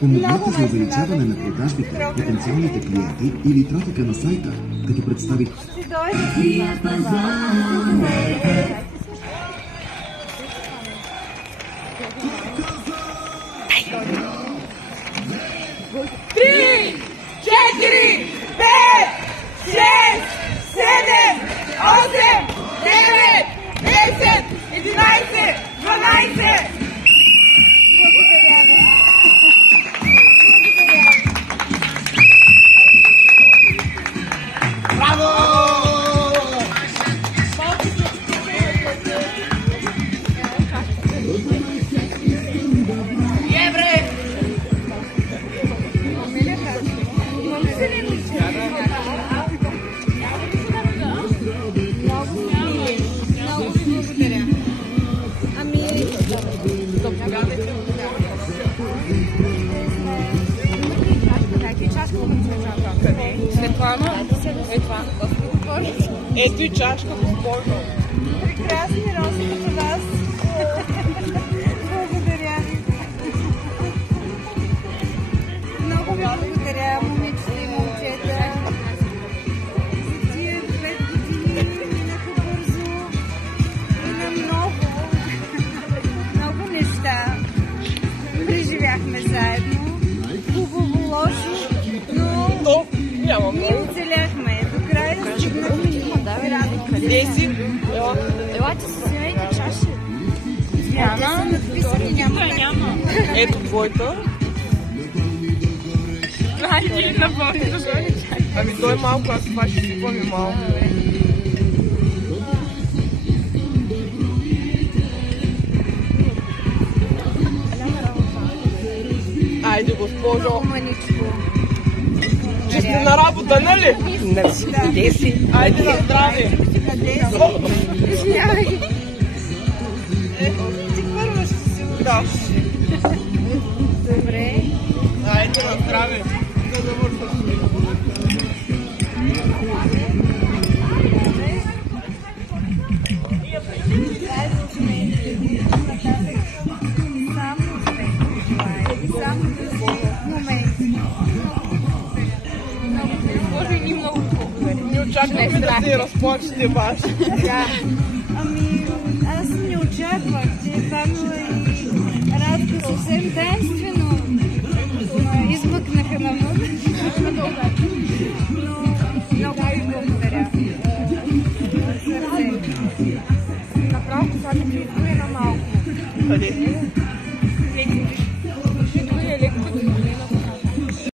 Помогнете за увеличаване на продажбите, потенциалните клиенти или трафика на сайта, като представи... Три, 4, 5, 6, 7, 8, 9, 10, 11, 12. Ето и чашка, безспорно. Прекрасни рози като вас. Благодаря ви. Много ви благодаря, момичета и момчета. За тия 2 години минаха бързо. Мина много неща. Преживяхме заедно. Хубаво, лошо, но ние оцеляхме. До края стигнахме. Къде си? Елате си вземете чаши. Няма. Ето твоята. Ти напълни, защо не чакай? Ами той е малко, аз това ще сипам и малко. Айде, госпожо. Чисти на работа, нали? Къде си? Айде на здраве. Къде си? Извинявай. Ти първо ще си учиш. Добре. Айде на здраве. Не очакваме да се разплачете баш. Ами, аз не очаквах, че Павел и Радко съвсем таинствено измъкнаха навън. Но много ви благодаря. Сърце. Направо това да ми изброя на малко. Къде?